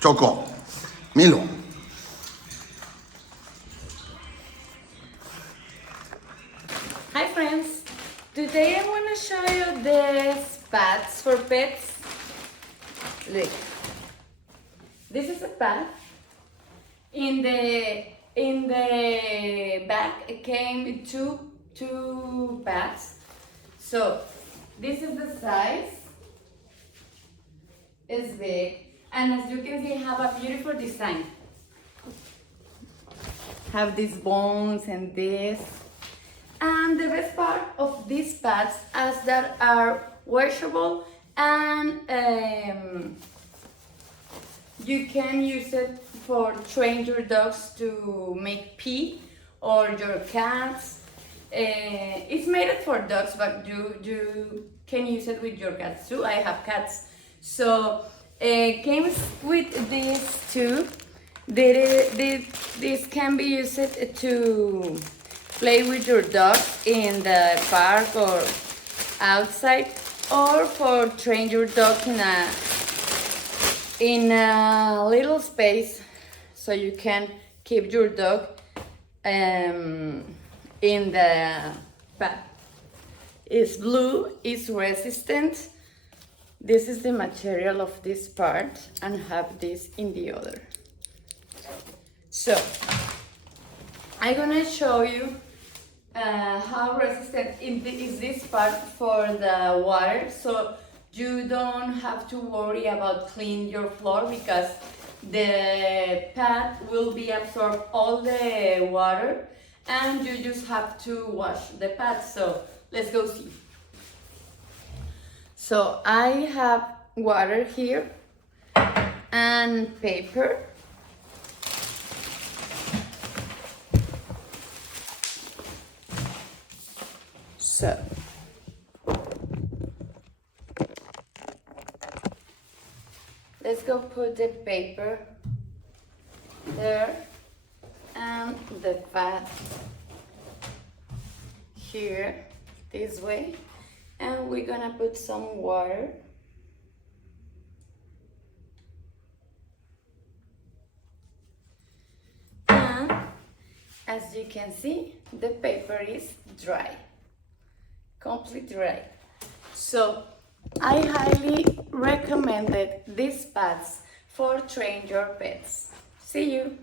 Choco, Milo. Hi friends, today I want to show you these pads for pets. Look, this is a pad. In the back it came two pads. So this is the size. It's big, and as you can see, have a beautiful design. Have these bones and this. And the best part of these pads is that are washable, and you can use it for train your dogs to make pee, or your cats. It's made for dogs, but you can use it with your cats too. I have cats, so came with these two. This can be used to play with your dog in the park or outside, or for train your dog in a little space, so you can keep your dog in the pad. It's blue, it's resistant. This is the material of this part, and have this in the other. So I'm gonna show you how resistant is this part for the water, so you don't have to worry about cleaning your floor, because the pad will be absorb all the water, and you just have to wash the pad. So let's go see. So I have water here and paper. So let's go put the paper there, and the pad here this way, and we're gonna put some water. And as you can see, the paper is dry, completely dry. So I highly recommended these pads for train your pets. See you!